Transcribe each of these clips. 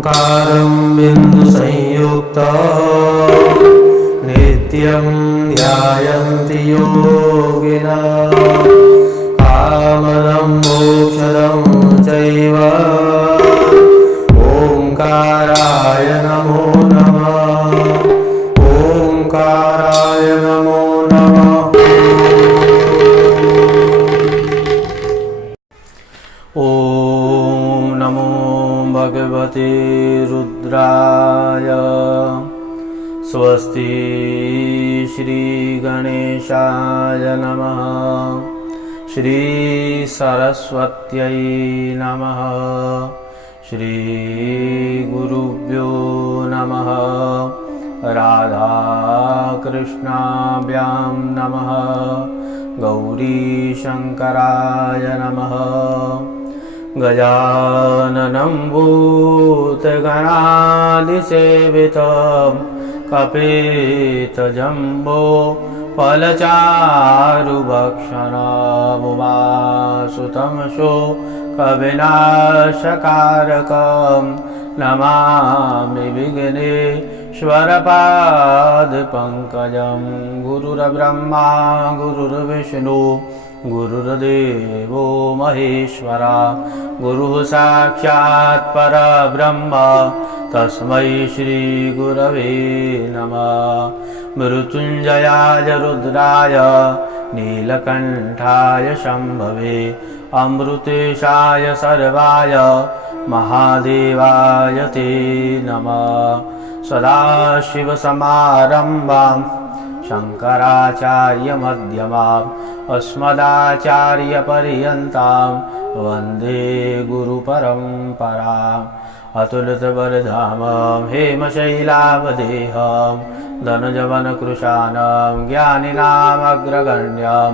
ओंकारं बिन्दुसंयुक्तं नित्यं ध्यायन्ति योगिनः कामदं मोक्षदं चैव ओंकाराय नमो नमः। ओंकाराय नमो नमः। ओम नमो भगवते रुद्राय। स्वस्ति श्री गणेशाय नमः। श्री सरस्वत्यै नमः। श्री गुरुभ्यो नमः। राधा कृष्णाभ्यां नमः। गौरी शंकराय नमः। गजाननं भूतगणादिसेवितं कपितजम्बो फलचारुभक्षणमुमासुतं शोकविनाशकारकं नमामि विघ्नेश्वरपादपङ्कजं। गुरुर्ब्रह्मा गुरुर्विष्णु गुरुर्देवो महेश्वरा। गुरुः साक्षात् परब्रह्म तस्मै श्री गुरवे नमः। मृत्युञ्जयाय रुद्राय नीलकण्ठाय शम्भवे अमृतेशाय सर्वाय महादेवाय ते नमः। सदाशिवसमारम्भां शङ्कराचार्यमध्यमाम् अस्मदाचार्यपर्यन्तां वन्दे गुरुपरम्पराम्। अतुलितबलधामं हेमशैलावदेहं धनुजवनकृशानं ज्ञानिनामग्रगण्यं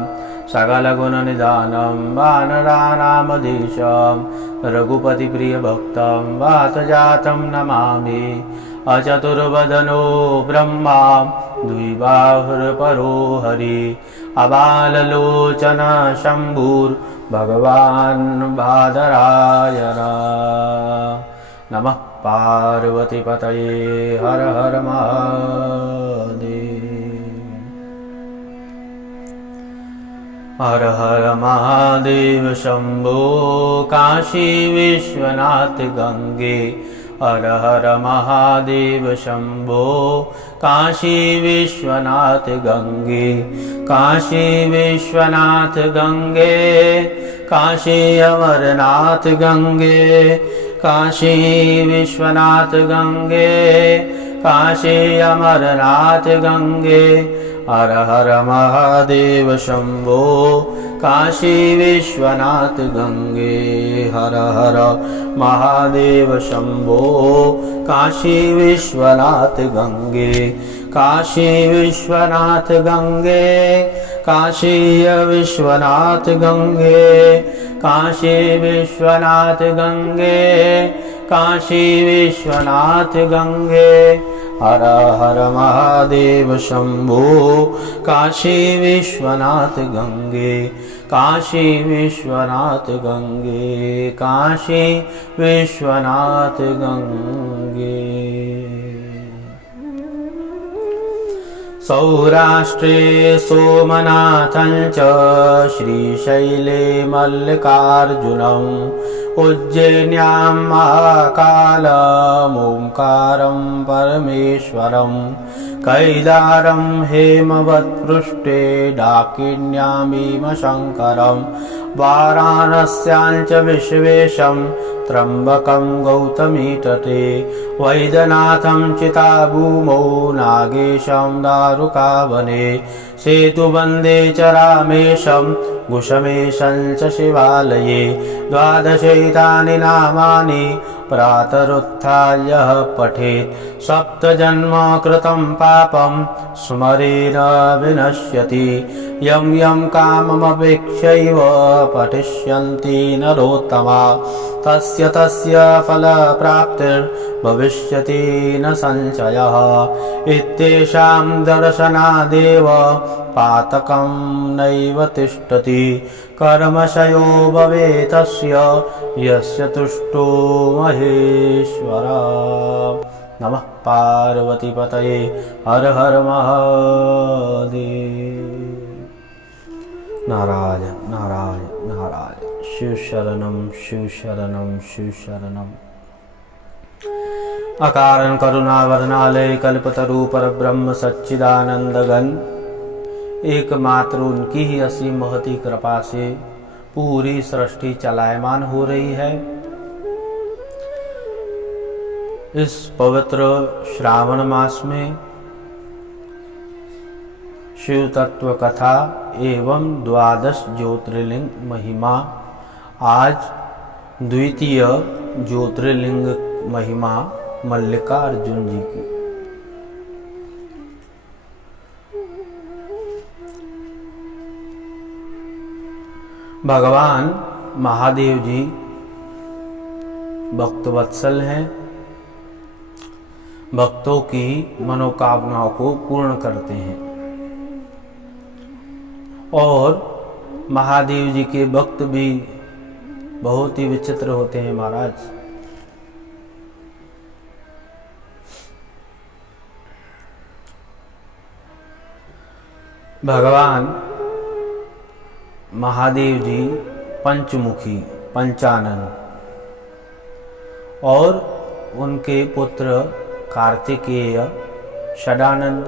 सकलगुणनिधानं वानराणामधीशं रघुपतिप्रियभक्तं वातजातं नमामि। अचतुर्वदनो ब्रह्मा द्विबाहुर्परो हरि अबाललोचन शम्भुर्भगवान् बादरायण। नमः पार्वतीपतये हर हर महादेव। हर हर महादेव शंभो काशी विश्वनाथ गंगे। हर हर महादेव शंभो काशी विश्वनाथ गंगे। काशी विश्वनाथ गंगे काशी अमरनाथ गंगे। काशी विश्वनाथ गंगे काशी अमरनाथ गंगे। हर हर महादेव शंभो काशी विश्वनाथ गंगे। हर हर महादेव शंभो काशी विश्वनाथ गंगे। काशी विश्वनाथ गंगे काशी विश्वनाथ गंगे। काशी विश्वनाथ गंगे काशी विश्वनाथ गंगे। हर हर महादेव शंभो काशी विश्वनाथ गंगे। काशी विश्वनाथ गंगे काशी विश्वनाथ गंगे। सौराष्ट्रे सोमनाथं च श्रीशैले मल्लिकार्जुनम् उज्जैन्यां महाकालम् ओंकारं परमेश्वरं। कैदारं हेमवत्पृष्ठे डाकिन्यां भीमशङ्करं। वाराणस्यां च विश्वेशं त्र्यम्बकं गौतमीतटे। वैद्यनाथं चिताभूमौ नागेशं दारुकावने। सेतुबन्धे च रामेशं कुशमेशं च शिवालये। द्वादशैतानि नामानि प्रातरुत्थाय पठेत् सप्तजन्म कृतं पापं स्मरेण विनश्यति। यं यं काममपेक्षैव पठिष्यन्ति नरोत्तमा तस्य तस्य फलप्राप्तिर्भविष्यति न संशयः। इत्येषां दर्शनादेव पातकं नैव तिष्ठति। कर्मशयो भवेत् तस्य यस्य तुष्टो महेश्वर। नमः पार्वतीपतये हर हर महादेव। नारायण नारायण नारायण। शिव शरणम शिव शरणम शिव शरणम। अकारण करुणावरणालय कल्पतरु परब्रह्म सच्चिदानंद घन। एकमात्र उनकी ही असीम महती कृपा से पूरी सृष्टि चलायमान हो रही है। इस पवित्र श्रावण मास में शिव तत्व कथा एवं 12 ज्योतिर्लिंग महिमा। आज द्वितीय ज्योतिर्लिंग महिमा मल्लिकार्जुन जी की। भगवान महादेव जी भक्तवत्सल हैं, भक्तों की मनोकामनाओं को पूर्ण करते हैं। और महादेव जी के भक्त भी बहुत ही विचित्र होते हैं महाराज। भगवान महादेव जी पंचमुखी पंचानन और उनके पुत्र कार्तिकेय षडानंद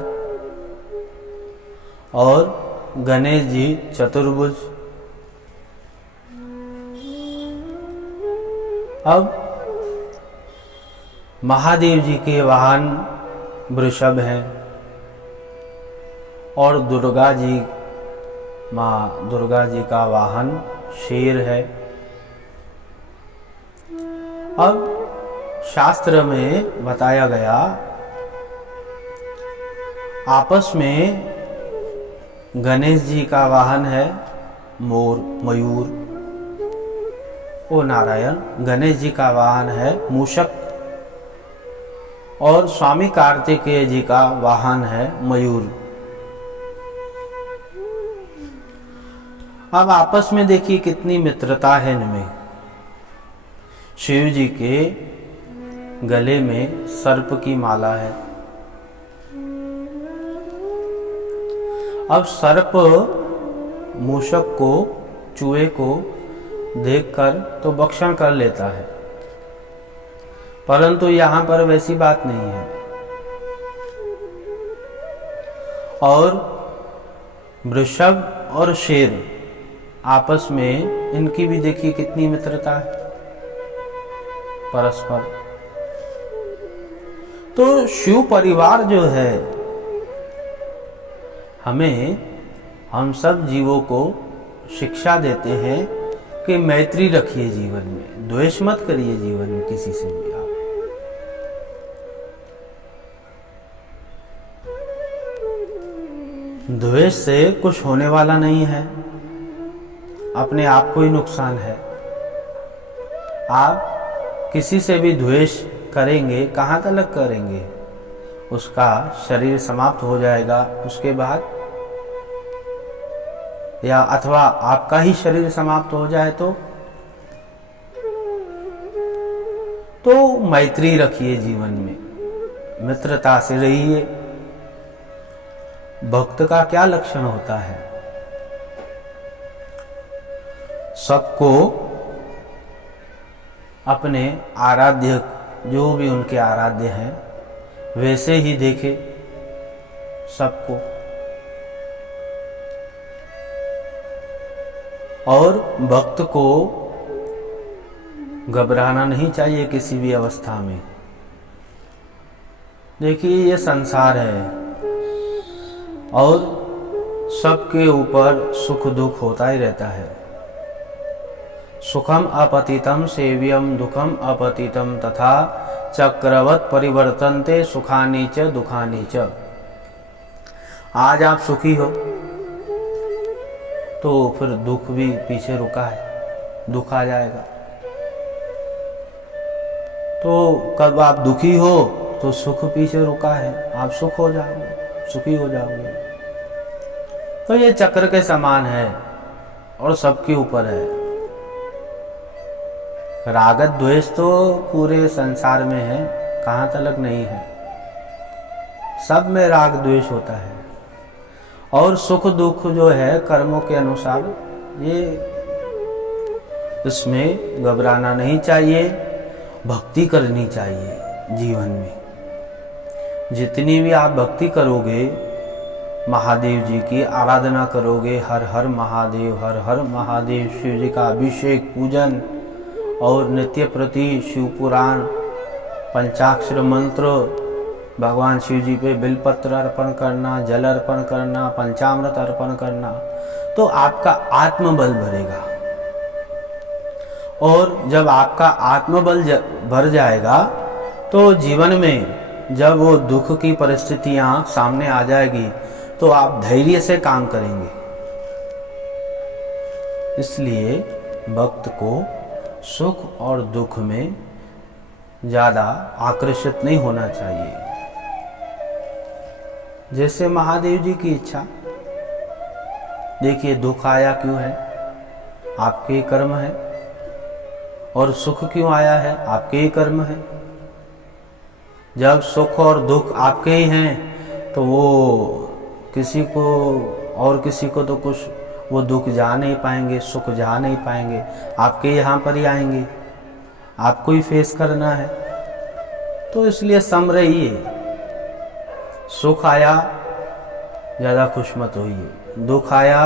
और गणेश जी चतुर्भुज। अब महादेव जी के वाहन वृषभ हैं और दुर्गा जी माँ दुर्गा जी का वाहन शेर है। अब शास्त्र में बताया गया आपस में गणेश जी का वाहन है मोर मयूर। ओ नारायण। गणेश जी का वाहन है मूषक और स्वामी कार्तिकेय जी का वाहन है मयूर। अब आपस में देखिए कितनी मित्रता है इनमें। शिव जी के गले में सर्प की माला है। अब सर्प मूषक को चूहे को देखकर तो भक्षण कर लेता है, परंतु यहां पर वैसी बात नहीं है। और वृषभ और शेर आपस में इनकी भी देखिए कितनी मित्रता है परस्पर। तो शिव परिवार जो है हम सब जीवों को शिक्षा देते हैं कि मैत्री रखिए जीवन में, द्वेष मत करिए जीवन में किसी से भी। आप द्वेष से कुछ होने वाला नहीं है, अपने आप को ही नुकसान है। आप किसी से भी द्वेष करेंगे, कहाँ तक करेंगे? उसका शरीर समाप्त हो जाएगा उसके बाद, या अथवा आपका ही शरीर समाप्त हो जाए तो मैत्री रखिए जीवन में, मित्रता से रहिए। भक्त का क्या लक्षण होता है? सबको अपने आराध्य, जो भी उनके आराध्य हैं वैसे ही देखे सबको, और भक्त को घबराना नहीं चाहिए किसी भी अवस्था में। देखिए ये संसार है और सबके ऊपर सुख दुख होता ही रहता है। सुखम अपतितम सेव्यम दुखम अपतितम तथा चक्रवत परिवर्तनते सुखानी च दुखानी च। आज आप सुखी हो तो फिर दुख भी पीछे रुका है, दुख आ जाएगा। तो कब आप दुखी हो तो सुख पीछे रुका है, आप सुख हो जाओगे, सुखी हो जाओगे। तो ये चक्र के समान है और सबके ऊपर है। रागत द्वेष तो पूरे संसार में है, कहाँ तलक नहीं है, सब में राग द्वेष होता है। और सुख दुख जो है कर्मों के अनुसार, ये इसमें घबराना नहीं चाहिए, भक्ति करनी चाहिए जीवन में। जितनी भी आप भक्ति करोगे, महादेव जी की आराधना करोगे, हर हर महादेव, शिव जी का अभिषेक पूजन और नित्य प्रति शिव पुराण, पंचाक्षर मंत्र, भगवान शिव जी पे बिलपत्र अर्पण करना, जल अर्पण करना, पंचामृत अर्पण करना, तो आपका आत्मबल बढ़ेगा। और जब आपका आत्मबल भर जाएगा तो जीवन में जब वो दुख की परिस्थितियां सामने आ जाएगी तो आप धैर्य से काम करेंगे। इसलिए भक्त को सुख और दुख में ज़्यादा आकर्षित नहीं होना चाहिए। जैसे महादेव जी की इच्छा, देखिए दुख आया क्यों है, आपके कर्म है, और सुख क्यों आया है, आपके ही कर्म है। जब सुख और दुख आपके ही हैं तो वो किसी को और किसी को तो कुछ वो दुख जा नहीं पाएंगे, सुख जा नहीं पाएंगे, आपके यहाँ पर ही आएंगे, आपको ही फेस करना है। तो इसलिए सम रहिए। सुख आया ज़्यादा खुश मत होइए, दुख आया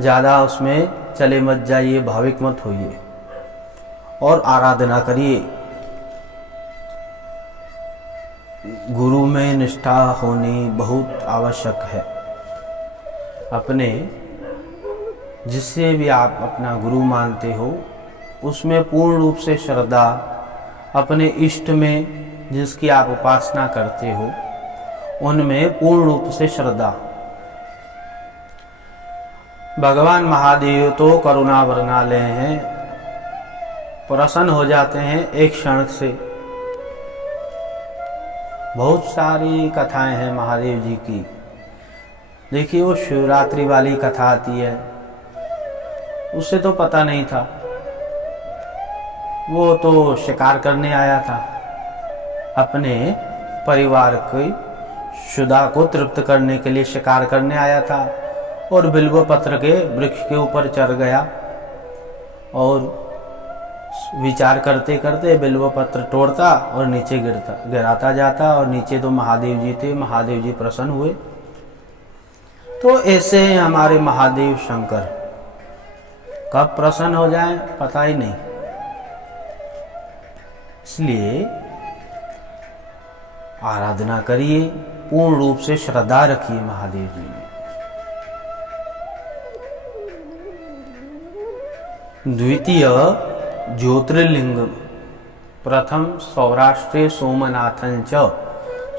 ज़्यादा उसमें चले मत जाइए, भाविक मत होइए, और आराधना करिए। गुरु में निष्ठा होनी बहुत आवश्यक है। अपने जिससे भी आप अपना गुरु मानते हो उसमें पूर्ण रूप से श्रद्धा, अपने इष्ट में जिसकी आप उपासना करते हो उनमें पूर्ण रूप से श्रद्धा। भगवान महादेव तो करुणा वर्णालय हैं, प्रसन्न हो जाते हैं एक क्षण से। बहुत सारी कथाएं हैं महादेव जी की। देखिए वो शिवरात्रि वाली कथा आती है, उससे तो पता नहीं था, वो तो शिकार करने आया था, अपने परिवार की शुदा को तृप्त करने के लिए शिकार करने आया था, और बिल्व पत्र के वृक्ष के ऊपर चढ़ गया और विचार करते करते बिल्व पत्र तोड़ता और नीचे गिराता जाता, और नीचे तो महादेव जी थे। महादेव जी प्रसन्न हुए। तो ऐसे हमारे महादेव शंकर कब प्रसन्न हो जाए पता ही नहीं। इसलिए आराधना करिए, पूर्ण रूप से श्रद्धा रखिए महादेव जी में। द्वितीय ज्योतिर्लिंग, प्रथम सौराष्ट्रीय सोमनाथन च,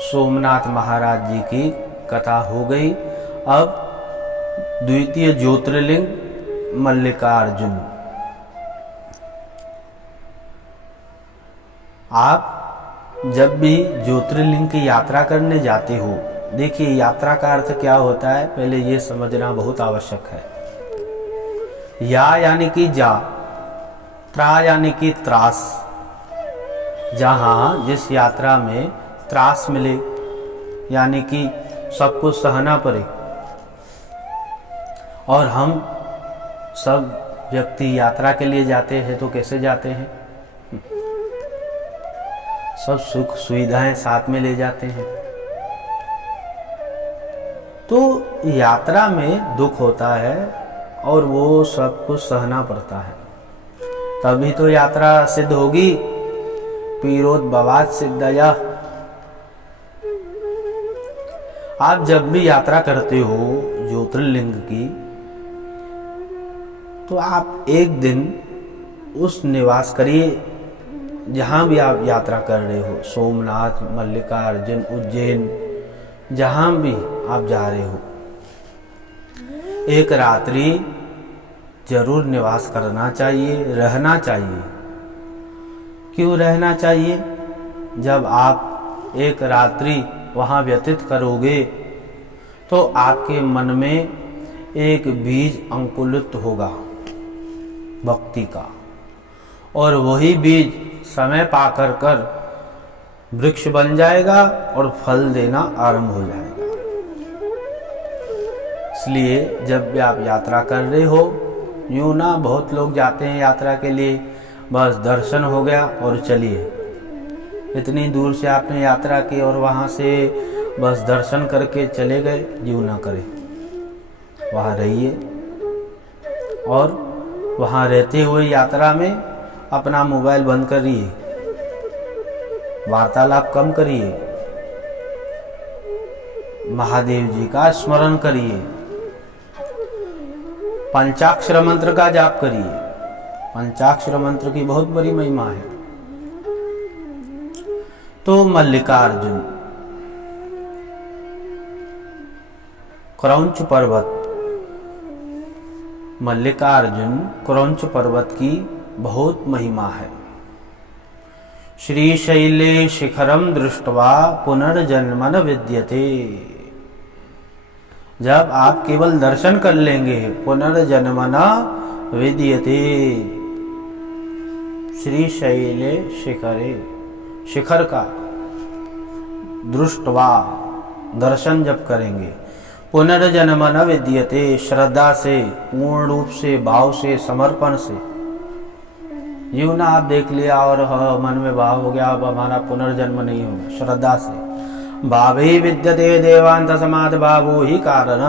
सोमनाथ महाराज जी की कथा हो गई। अब द्वितीय ज्योतिर्लिंग मल्लिकार्जुन। आप जब भी ज्योतिर्लिंग की यात्रा करने जाते हो, देखिए यात्रा का अर्थ क्या होता है पहले ये समझना बहुत आवश्यक है। या यानी कि जा, त्रा यानी कि त्रास, जहाँ जिस यात्रा में त्रास मिले यानी कि सब कुछ सहना पड़े। और हम सब व्यक्ति यात्रा के लिए जाते हैं तो कैसे जाते हैं, सब सुख सुविधाएं साथ में ले जाते हैं। तो यात्रा में दुख होता है और वो सब कुछ सहना पड़ता है, तभी तो यात्रा सिद्ध होगी। पीरोद्भवात् सिद्धया। आप जब भी यात्रा करते हो ज्योतिर्लिंग की, तो आप एक दिन उस निवास करिए जहाँ भी आप यात्रा कर रहे हो, सोमनाथ, मल्लिकार्जुन, उज्जैन, जहाँ भी आप जा रहे हो, एक रात्रि जरूर निवास करना चाहिए, रहना चाहिए। क्यों रहना चाहिए? जब आप एक रात्रि वहाँ व्यतीत करोगे तो आपके मन में एक बीज अंकुरित होगा भक्ति का, और वही बीज समय पाकर कर वृक्ष बन जाएगा और फल देना आरंभ हो जाएगा। इसलिए जब भी आप यात्रा कर रहे हो, यूँ ना बहुत लोग जाते हैं यात्रा के लिए, बस दर्शन हो गया और चलिए। इतनी दूर से आपने यात्रा की और वहाँ से बस दर्शन करके चले गए, यूँ ना करें। वहाँ रहिए और वहाँ रहते हुए यात्रा में अपना मोबाइल बंद करिए, वार्तालाप कम करिए, महादेव जी का स्मरण करिए, पंचाक्षर मंत्र का जाप करिए। पंचाक्षर मंत्र की बहुत बड़ी महिमा है। तो मल्लिकार्जुन, क्रौंच पर्वत, मल्लिकार्जुन क्रौंच पर्वत की बहुत महिमा है। श्रीशैले शिखरम दृष्ट्वा पुनर्जन्म न विद्यते। जब आप केवल दर्शन कर लेंगे, पुनर्जन्म न विद्यते। श्रीशैले शिखरे, शिखर का दृष्ट्वा, दर्शन जब करेंगे, पुनर्जन्म न विद्यते, श्रद्धा से, पूर्ण रूप से, भाव से, समर्पण से। यूँ ना आप देख लिया और मन में भाव हो गया, अब हमारा पुनर्जन्म नहीं होगा। श्रद्धा से, भावे विद्यते देवांत समाध भावो ही कारण।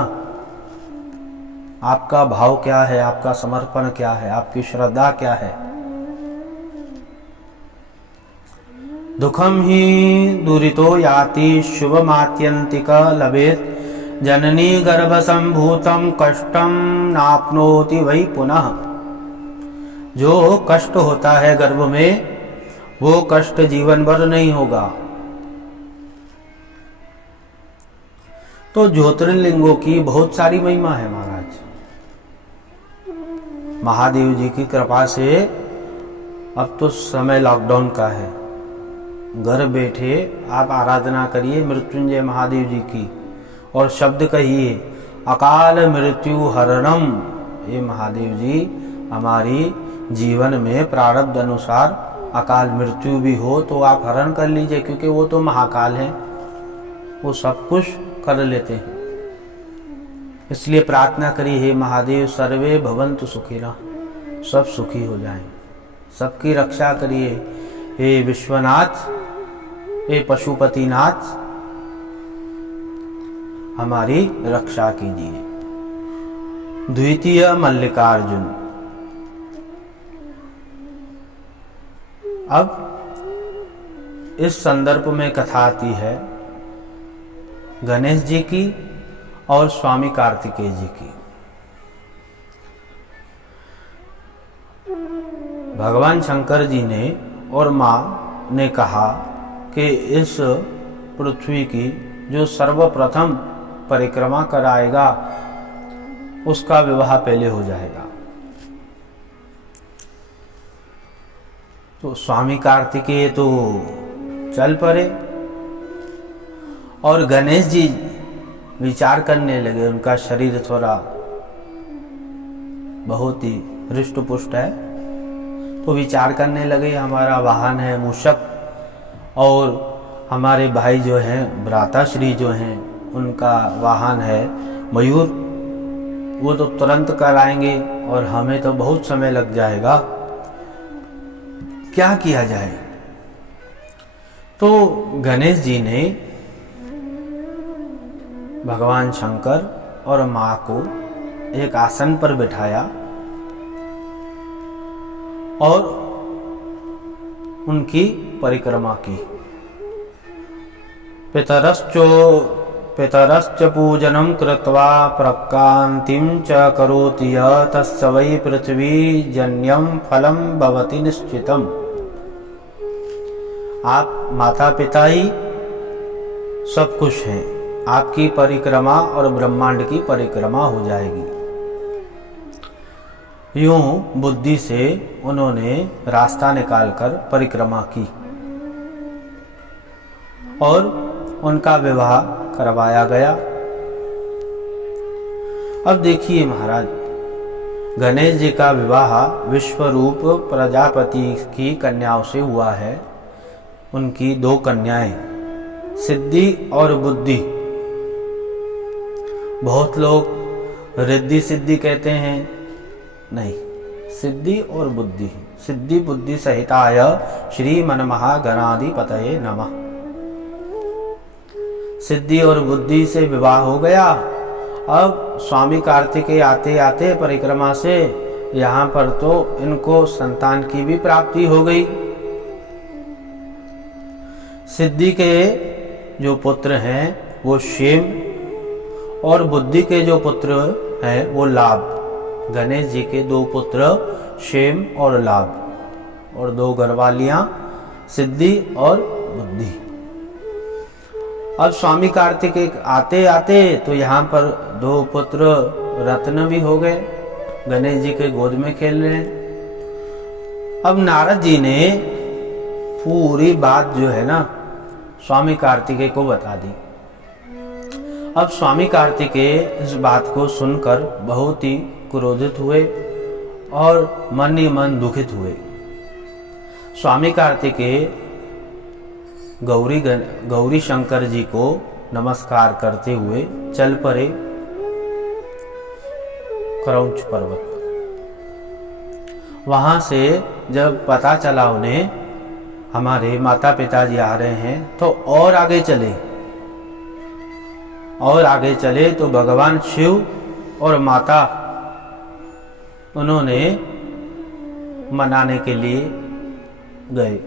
आपका भाव क्या है, आपका समर्पण क्या है, आपकी श्रद्धा क्या है। दुखम ही दुरितो याति शुभमात्यंतिक लभेत, जननी गर्भ संभूतम कष्टम नाप्नोति वही पुनः। जो कष्ट होता है गर्भ में, वो कष्ट जीवन भर नहीं होगा। तो ज्योतिर्लिंगों की बहुत सारी महिमा है महाराज। महादेव जी की कृपा से अब तो समय लॉकडाउन का है, घर बैठे आप आराधना करिए मृत्युंजय महादेव जी की और शब्द कहिए अकाल मृत्यु हरणम। ये महादेव जी हमारी जीवन में प्रारब्ध अनुसार अकाल मृत्यु भी हो तो आप हरण कर लीजिए, क्योंकि वो तो महाकाल है, वो सब कुछ कर लेते हैं। इसलिए प्रार्थना करिए, हे महादेव सर्वे भवन्तु सुखिनः, सब सुखी हो जाएं, सबकी रक्षा करिए। हे विश्वनाथ, हे पशुपतिनाथ, हमारी रक्षा कीजिए। द्वितीय मल्लिकार्जुन। अब इस संदर्भ में कथा आती है गणेश जी की और स्वामी कार्तिकेय जी की। भगवान शंकर जी ने और माँ ने कहा कि इस पृथ्वी की जो सर्वप्रथम परिक्रमा कराएगा उसका विवाह पहले हो जाएगा। तो स्वामी कार्तिकेय तो चल पड़े और गणेश जी विचार करने लगे। उनका शरीर थोड़ा बहुत ही हृष्ट पुष्ट है, तो विचार करने लगे हमारा वाहन है मूषक और हमारे भाई जो हैं भ्राताश्री जो हैं उनका वाहन है मयूर, वो तो तुरंत कर आएंगे और हमें तो बहुत समय लग जाएगा, क्या किया जाए। तो गणेश जी ने भगवान शंकर और माँ को एक आसन पर बिठाया और उनकी परिक्रमा की। पितरश्चो पितरश्च पूजनं कृत्वा प्रक्रान्तिं च करोति यः तस्य वै पृथ्वीजन्यं फलं भवति निश्चितम्। आप माता पिता ही सब कुछ हैं, आपकी परिक्रमा और ब्रह्मांड की परिक्रमा हो जाएगी। यूं बुद्धि से उन्होंने रास्ता निकालकर परिक्रमा की और उनका विवाह करवाया गया। अब देखिए महाराज, गणेश जी का विवाह विश्वरूप प्रजापति की कन्याओं से हुआ है। उनकी दो कन्याएं सिद्धि और बुद्धि। बहुत लोग रिद्धि सिद्धि कहते हैं, नहीं, सिद्धि और बुद्धि। सिद्धि बुद्धि सहिताय श्री मनमहागणाधिपतये नमः। सिद्धि और बुद्धि से विवाह हो गया। अब स्वामी कार्तिकेय आते आते परिक्रमा से यहाँ पर तो इनको संतान की भी प्राप्ति हो गई। सिद्धि के जो पुत्र हैं वो क्षेम और बुद्धि के जो पुत्र हैं वो लाभ। गणेश जी के दो पुत्र क्षेम और लाभ और दो घरवालियां सिद्धि और बुद्धि। अब स्वामी कार्तिकेय आते आते तो यहाँ पर दो पुत्र रत्न भी हो गए, गणेश जी के गोद में खेल रहे हैं। अब नारद जी ने पूरी बात जो है ना स्वामी कार्तिकेय को बता दी। अब स्वामी कार्तिकेय इस बात को सुनकर बहुत ही क्रोधित हुए और मन ही मन दुखित हुए। स्वामी कार्तिकेय गौरी शंकर जी को नमस्कार करते हुए चल पड़े क्रौंच पर्वत पर। वहां से जब पता चला उन्हें हमारे माता पिताजी आ रहे हैं तो और आगे चले तो भगवान शिव और माता उन्होंने मनाने के लिए गए।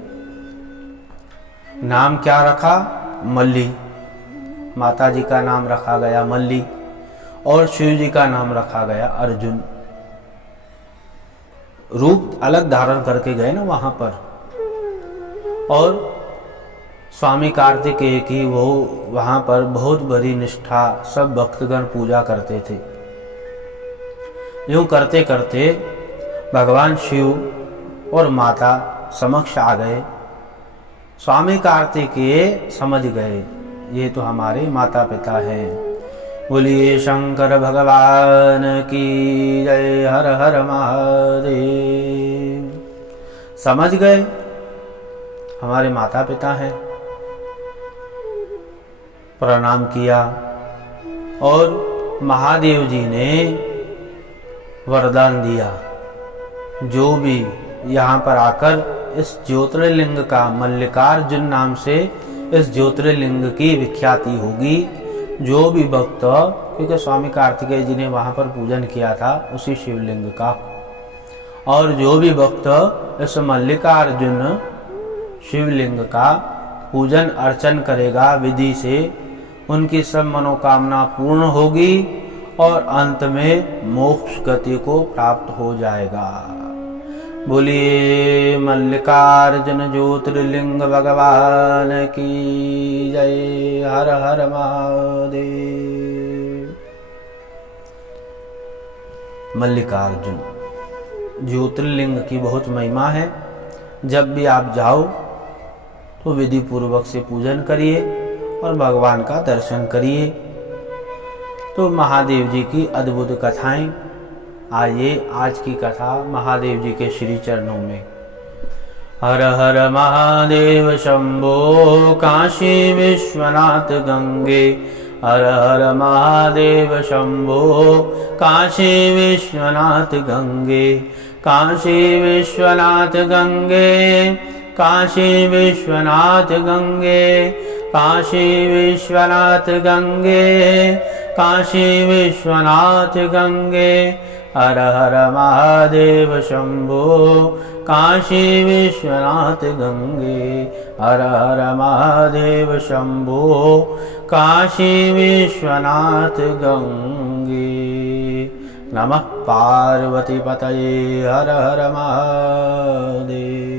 नाम क्या रखा? मल्ली। माता जी का नाम रखा गया मल्ली और शिव जी का नाम रखा गया अर्जुन। रूप अलग धारण करके गए ना वहां पर। और स्वामी कार्तिकेय की वो वहां पर बहुत बड़ी निष्ठा सब भक्तगण पूजा करते थे। यूं करते करते भगवान शिव और माता समक्ष आ गए। स्वामी कार्तिकेय समझ गए ये तो हमारे माता पिता हैं। बोलिए शंकर भगवान की जय। हर हर महादेव। समझ गए हमारे माता पिता हैं। प्रणाम किया और महादेव जी ने वरदान दिया, जो भी यहाँ पर आकर इस ज्योतिर्लिंग का मल्लिकार्जुन नाम से इस ज्योतिर्लिंग की विख्याति होगी। जो भी भक्त, क्योंकि स्वामी कार्तिकेय जी ने वहां पर पूजन किया था उसी शिवलिंग का, और जो भी भक्त इस मल्लिकार्जुन शिवलिंग का पूजन अर्चन करेगा विधि से, उनकी सब मनोकामना पूर्ण होगी और अंत में मोक्ष गति को प्राप्त हो जाएगा। बोलिए मल्लिकार्जुन ज्योतिर्लिंग भगवान की जय। हर हर महादेव। मल्लिकार्जुन ज्योतिर्लिंग की बहुत महिमा है। जब भी आप जाओ तो विधि पूर्वक से पूजन करिए और भगवान का दर्शन करिए। तो महादेव जी की अद्भुत कथाएं। आइए आज की कथा महादेव जी के श्री चरणों में। हर हर महादेव शंभो काशी विश्वनाथ गंगे। हर हर महादेव शंभो काशी विश्वनाथ गंगे। काशी विश्वनाथ गंगे। काशी विश्वनाथ गंगे। काशी विश्वनाथ गंगे। काशी विश्वनाथ गंगे हर हर महादेव शंभो। काशी विश्वनाथ गंगे हर हर महादेव शंभो। काशी विश्वनाथ गंगे। नमः पार्वती पतये हर हर महादेव।